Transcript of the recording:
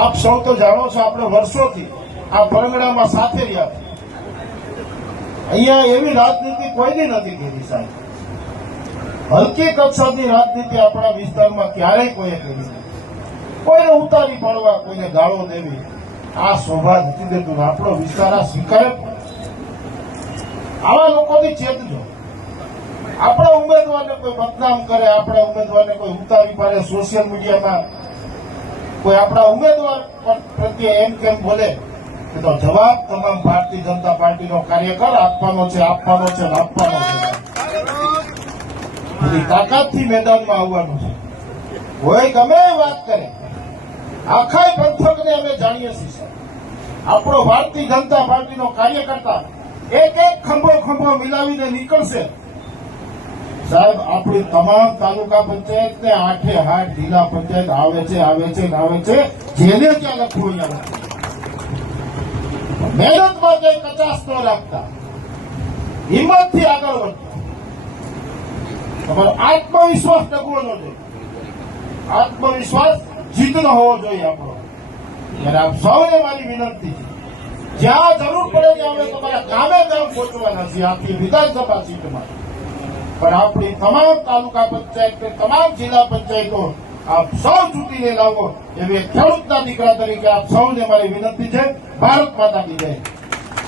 આપ સૌ તો જાણો છો, આપણે વર્ષોથી આ પરંગણામાં સાથે રહ્યા છીએ. અહીંયા એવી રાજનીતિ કોઈની નથી કરી સાહેબ. હલકી કક્ષાની રાજનીતિ આપણા વિસ્તારમાં ક્યારેય કોઈએ કરી નથી. કોઈને ઉતારી પડવા, કોઈને ગાળો દેવી, આ શોભા નથી દેતું. આપણો વિસ્તાર આ સ્વીકારે. આવા લોકોથી ચેતજો. આપણા ઉમેદવારને કોઈ બદનામ કરે, આપણા ઉમેદવારને કોઈ ઉતારી પાડે, સોશિયલ મીડિયામાં કોઈ આપણા ઉમેદવાર પ્રત્યે એમ કેમ બોલે, કે તો જવાબ તમામ ભારતીય જનતા પાર્ટીનો કાર્યકર આપવાનો છે, આપવાનો છે, આપવાનો છે. બધી તાકાતથી મેદાનમાં આવવાનું છે. કોઈ ગમે વાત કરે, આખા પંથકને અમે જાણીએ છીએ. આપણો ભારતીય જનતા પાર્ટીનો કાર્યકર્તા એક એક ખંભો મિલાવીને નીકળશે. સાહેબ, આપણી તમામ તાલુકા પંચાયતને 8 જિલ્લા પંચાયત આવે છે, જેને ત્યાં લખવું અહીંયા લખવું. મહેનતમાં કઈ કચાશ ન રાખતા, હિંમતથી આગળ વધતા. તમારો આત્મવિશ્વાસ ડગવો ન જોઈએ. આત્મવિશ્વાસ જીતનો હોવો જોઈએ આપણો. ત્યારે આપ સૌને મારી વિનંતી છે, જ્યાં જરૂર પડે ત્યાં અમે તમારા ગામે ગામ પહોંચવાના છીએ. આખી વિધાનસભા સીટમાં પણ આપણી તમામ તાલુકા પંચાયત, તમામ જિલ્લા પંચાયતો આપ સૌ ચૂંટીને લાવો એવી ખેડૂતના દીકરા તરીકે આપ સૌને મારી વિનંતી છે. ભારત માતા કી જય.